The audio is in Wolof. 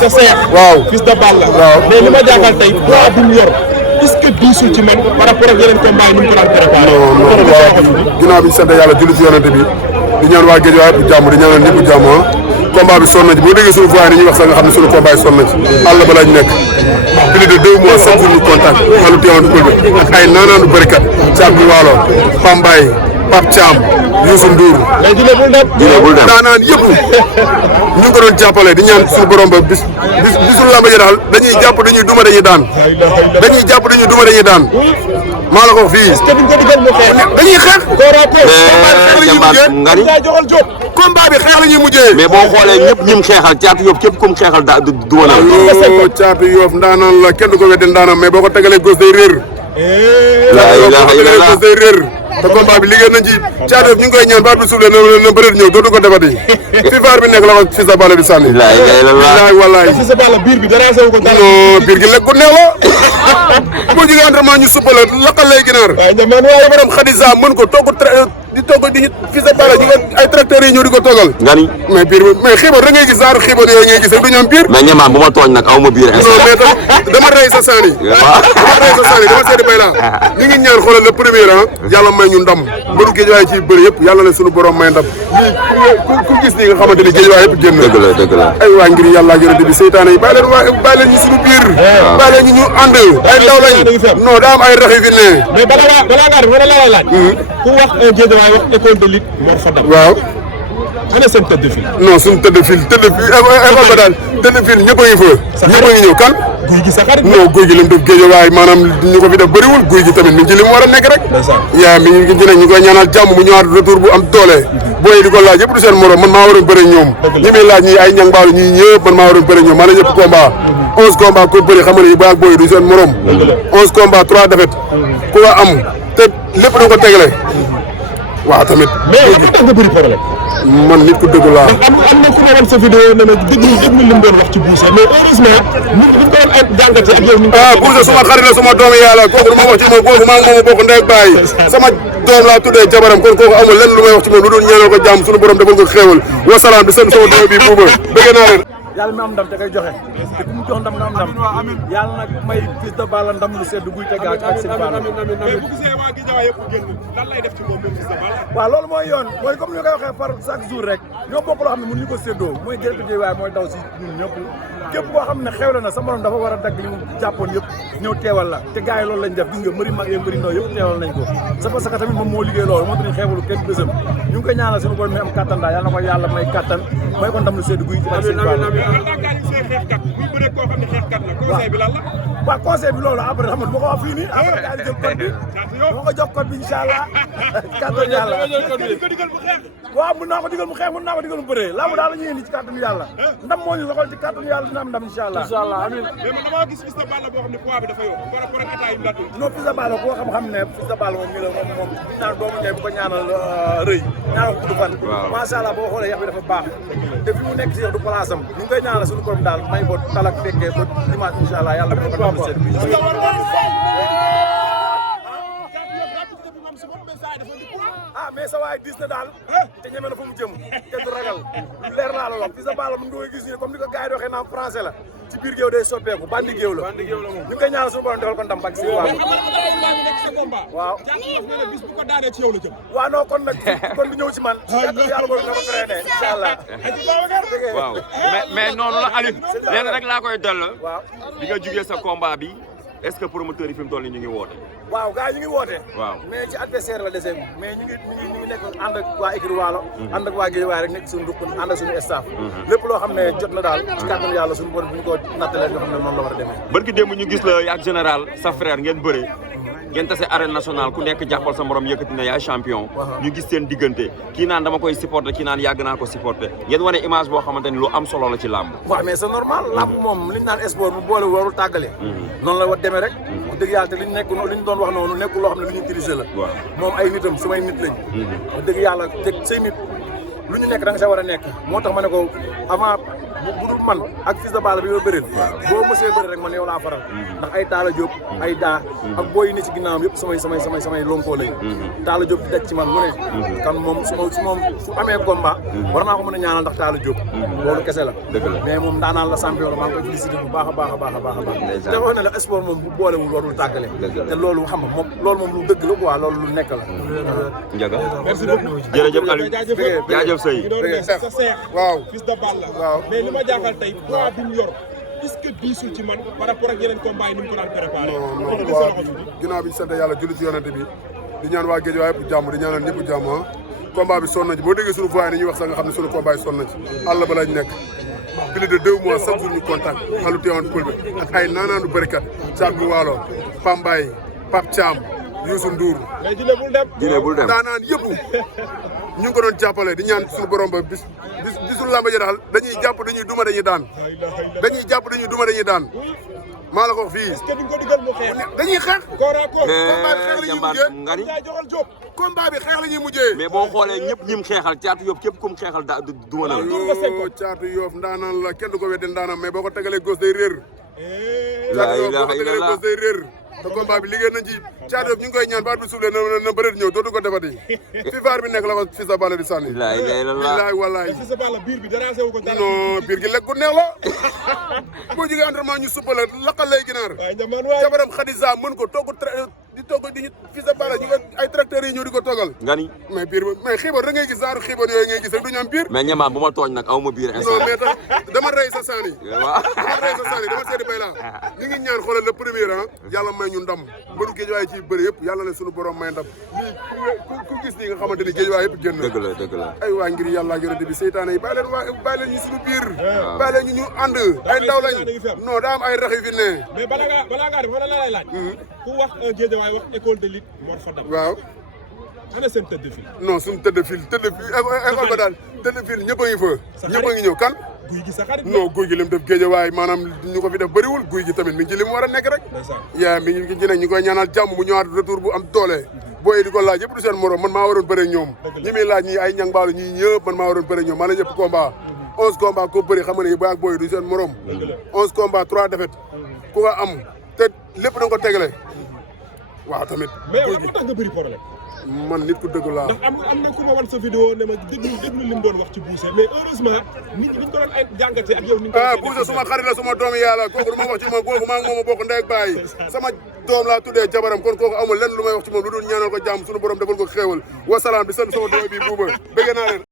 sa seex. waaw Fils de Balla. waaw mais li ma jaaxal tey poids bu mu yor est-ce que diisul ci man par rapport ak yeneen combat yi ni mu ko daan préparé. non waaw ginnaaw bi ñu sant yàlla julli ci yonante bi di ñaan waa géej waaye bu jàmm di ñaanal ñëpp jàmm combat bi sonn na ci boo déggee suñu voix yi ñuy wax sax nga xam ne suñu combat yi sonn na ci àll ba lañ nekk plus de 2 mois 7 jours ñu contact wàllu teewantu pël bi ak ay naanaanu bërikat Thiat bu Waalo Pambaay Pape Thiam Youssou Ndour daanaan yëpp ñu ngi ko doon jàppale di ñaan suñu borom ba bisul lamba ji daal dañuy jàpp dañuy duma dañuy daan dañuy jàpp dañuy duma dañuy daan maa la ko wax fii dañuy xeex ngari combat bi xeex la ñuy mujjee mais boo xoolee ñëpp ñim xeexal Caatu Yoff képp kum xeexal da du wala Caatu Yoff ndaanaan la kenn du ko weddi ndaanaan mais boo ko tegalee gos day réer la ilaha illallah gos day réer te combat bi liggéey nañ ci Caatu Yoff ñu ngi koy ñaan baat bi suuf na bëreet ñëw dootu ko defati fi faar bi nekk la ko Fils de Balla di sànni la ilaha illallah wallaay Fils de Balla biir bi dérangé wu ko dara. non biir gi lekk ko neex la boo jógee entraînement ñu suppala laqal lay ginaar waaye borom Khadija mën ko togg di togg di Fils de Balla ay tracteurs yi ñëw di ko toggal ngani mais biir mais xiibar da ngay gis genre xiibar yooyu ngay gis rek du ñu am biir mais ñamaan bu ma tooñ nag aw ma biir non mais dama rey sa saani dama rey sa saani dama seeti bay laa ñu ngi ñaan xoolal le premier rang yàlla may ñu ndam mbëru géejuwaay ci bëri yëpp yàlla na suñu borom may ndam lii ku gis nii nga xamante ni géejuwaay yëpp génn dëgg la ay waa ngir yàlla ak yonent bi seytaane yi bàyyi leen ñu suñu biir bàyyi leen ñu ànd ay ndaw lañ non daa am ay rax yu fi ne mais balaa ngaa def wala laa laaj. ku wax géejawaay wax école de lutte Mor Fadam. waaw ana seen tëdd fil. non suñu tëdd fil école ba daal tëdd fil ñëpp a ngi fa ñëpp a ngi ñëw kan guy gi sa xarit. non guy gi li mu def géejawaay maanaam ñu ko fi def bëriwul guy gi tamit mi ngi ci li mu war a nekk rek yaa mi ngi ci ne ñu koy ñaanal jàmm mu ñëwaat retour bu am doole booy di ko laaj yëpp du seen morom man maa waroon bëre ñoom ñi muy laaj ñii ay ñang mbaalu ñii ñëpp man maa waroon bëre ñoom maa la ñëpp combat 11 combat ko bëri xam nga ne yi baag booy du seen morom 11 combat 3 défaites ku la am te lépp da ko tegale waaw tamit mais tax nga bëri problème. man nit ku dëgg laa am na ku ma wan sa vidéo ne ma déglu li mu doon wax ci Boucher mais heureusement nit ñi doon ay jàngatee ak yow. Boucher suma xarit la suma doomu yàlla kooku du ma wax ci moom kooku maa ngi moom bokk ndey ak baay sama doom laa tuddee jabaram kon kooku amul lenn lu may wax ci moom lu dul ñaanal ko jàmm suñu borom defal ko xéewal wasalaam di sant sama doom bi buuba bëgg naa leen yàlla mi am ndam da koy joxe te ku mu jox ndam nga am ndam yàlla nag may Fils de Balla ndam lu sedd guy tega ak seen Balla mais bu gisee waa Guédiawaye yëpp génn lan lay def ci moom même Fils de Balla. waaw loolu mooy yoon mooy comme ni nga koy waxee par chaque jour rek ñoo bokk loo xam ne mënuñu ko séddoo mooy jërëjëf Guédiawaye mooy daw si ñun ñëpp képp koo xam ne xewle na sa morom dafa war a dagg li mu jàppoon yëpp ñëw teewal la te gars yi loolu lañ def gis nga mbëri mag yee mbëri ndaw yëpp teewal nañ ko c'est parce que tamit moom moo liggéey loolu moo tax ñu xeebalu kenn bésam ñu ngi koy ñaanal suñu borom mi am kattan daal yàlla na ko yàlla may kattan may ko ndam lu sedd guy ci ak seen xeexkat muy bëre koo xam ne xeexkat la conseil bi lan la. waaw conseil bi loolu après xam nga du ma ko wax fii nii après daal di jël code bi dama ko jox code bi incha allah kàttanu yàlla waaw mën naa ko digal mu xeex mën naa ko digal mu bëree laamu daal la ñuy indi ci kàttanu yàlla ndam moo ñu soxal ci kàttanu yàlla dina am ndam incha allah amiin mais man damaa gis Fils de Balla boo xam ne poids bi dafa yokk par rapport ak état yi mu laaj non Fils de Balla koo xam-xam ne Fils de Balla moom ñu la moom naan doomu ñëw bu ko ñaanal rëy ñaanal ko gudd fan macha allah boo xoolee yax bi dafa baax te fi mu nekk si yax du place am ñu ngi koy ñaanal suñu borom daal may ko talak fekkee ba dimanche incha allah yàlla dafa ko am seen bi ah mais sa waay dis na daal te ñeme na fa mu jëm kenn du ragal lu leer naa la wax Fils de Balla mu ngi koy gis ni comme ni ko gars yi waxee naan français la ci biir géew day soppeeku bandi géew la ñu ngi koy ñaanal suñu borom defal ko ndam bak si waaw waaw non kon nag kon du ñëw ci man yàlla boobu na ma freiné incha allah waaw mais noonu la Aliou lenn rek laa koy delloo waaw bi nga jugee sa combat bi est-ce que promoteur yi fi mu toll nii ñu ngi woote waaw gars yi ñu ngi woote waaw mais ci adversaire la desee mais ñu ngi nekk ànd ak waa écurie Waalo ànd ak waa Guédiawaye rek nekk suñu dukk ànd ak suñu staff lépp loo xam ne jot na daal ci kàttanu yàlla suñu borom bu ñu ko nattalee nga xam ne noonu la war a demee barki démb ñu gis la ak général sa frère ngeen bëre ngeen tase arène nationale ku nekk jàppal sa morom yëkkati na yaay champion ñu gis seen diggante kii naan dama koy supporter kii naan yàgg naa ko supporter ngeen wane image boo xamante ni lu am solo la ci làmb waaw mais c'est normal làmb moom li ñu naan sport mu boole warul tàggale noonu la war demee rek wax dëgg yàlla te li ñu doon wax noonu nekkul loo xam ne lu ñu utilisé la moom ay nitam samay nit lañ wax dëgg yàlla te say nit lu ñu nekk da nga sa war a nekk moo tax ma ne ko avant bu dul man ak Fils de Balla bi ma bëri boo mosee bëri rek man yow laa faral ndax ay Talla Diop ay daa ak booy yi ne ci ginnaawam yëpp samay lonkoo lañ Talla Diop di daj ci man mu ne kan moom su amee combat war naa ko mën a ñaanal ndax Talla Diop loolu kese la mais moom daanaan la champion la maa ngi koy félicité bu baax a baax a baax a baax a baax te wax ne la sport moom bu boolewul warul tàggale te loolu xam nga moom loolu moom lu dëgg la quoi loolu lu nekk la Ndiaga merci beaucoup jërëjëf Aliou jaajëf sëy sa seex waaw Fils de Balla waaw mais li ma jaaxal tey poids bi mu yor est-ce que diisul ci man par rapport ak yeneen combat yi ni mu ko daan préparé non waaw ginnaaw bi sant yàlla julli ci yonante bi di ñaan waa Guédiawaye yëpp jàmm di ñaanal ñëpp jàmm combat bi sonn na ci boo déggee suñu voix ni ñuy wax sax nga xam ne suñu combat yi sonn na ci àll ba lañ nekk plus de 2 mois chaque jour ñu contact xalu teewoon pël bi ak ay naanaanu bërikat Thiat bu Waalo Pambaay Pape Thiam Youssou Ndour Dine bul dem daanaan yëpp ñu ngi ko doon jàppale di ñaan suñu borom ba bisul làmb ji daal dañuy jàpp dañuy duma dañuy daan dañuy jàpp dañuy duma dañuy daan maa la ko wax fii dañuy xeex jàmbaar nga ni combat bi xeex la ñuy mujjee mais boo xoolee ñëpp ñim xeexal Caatu Yoff képp kum xeexal duma na la Caatu Yoff ndaanaan la kenn du ko wedde ndaanaan mais boo ko tegalee gos day réer laa Caatu Yoff boo ilaaha ko tegalee illallah gos day réer te combat bi liggéey nañ ci Caatu Yoff ñu ngi koy ñaan baat bi suuf na bëreet ñëw dootu ko defati fi vaar bi nekk la ko Fils de Balla di sànni laa ilaaha illallah bilaay wallaay Fils de Balla biir bi dérangé wu ko dara non biir gi lekk gu neex la boo jógee entraînement ñu suppala laqal lay ginaar jabaram Khadija mën ko togg di togg di Fils de Balla ñu ko ay tracteurs yi ñëw di ko toggal nga ni mais biir mais xiibar da ngay gis genre xiibar yooyu ngay gis rek du ñu am biir mais ñamaa bu ma tooñ nag aw ma biir non instant mais dama rey sa saani waaw dama rey sa saani dama seeti bay laa ñu ngi ñaan xoolal le premier ah yàlla may ñu ndam mbaru Guédiawaye ci bëri yëpp yàlla na suñu borom may ndam lii ku gis nii nga xamante ni Guédiawaye yëpp génn dëgg la ay waa ngir yàlla ak yonent bi seytaane yi bàyyi leen ñu suñu biir bàyyi leen ñu ànd ay ndaw lañ non daa am ay rax yu fi ne mais balaa ngaa def wala la lay laaj ku wax Guédiawaye wax école de lutte Mor Fadam waaw ana seen tëdd fii non suñu tëdd fil école ba daal tëdd fil ñëpp a ngi fa ñëpp a ngi ñëw kan guy gi sa xarit non guy gi lim def Guédiawaye maanaam ñu ko fi def bëriwul guy gi tamit mi ngi ci li mu war a nekk rek yaa mi ngi ci ne ñu koy ñaanal jàmm mu ñëwaat retour bu am doole booy di ko laaj yëpp du seen morom man maa waroon bëre ñoom ñi muy laaj ñi ay ñang baalu ñii ñëpp man maa waroon bëre ñoom maa la ñëpp combat 11 combat ko bëri xam nga ne ba ak booy du seen morom 11 combat 3 défaites ku ko am te lépp da nga ko tegale waaw tamit mais yow tax nga bëri problème man nit ku dëgg laa ndax am na ku ma wan sa vidéo ne ma déglu li mu doon wax ci Boucher mais heureusement nit ñi ñu ko doon ay jàngatee ak yow ni nga ko Boucher suma xarit la suma doomi yàlla kooku du ma wax ci moom kooku maa ngi moom a bokk ndey ak baay sama doom laa tuddee jabaram kon kooku amul lenn lu may wax ci moom lu dul ñaanal ko jàmm suñu borom defal ko xéewal wasalaam di sant sama doom bi buuba bëgg naa leen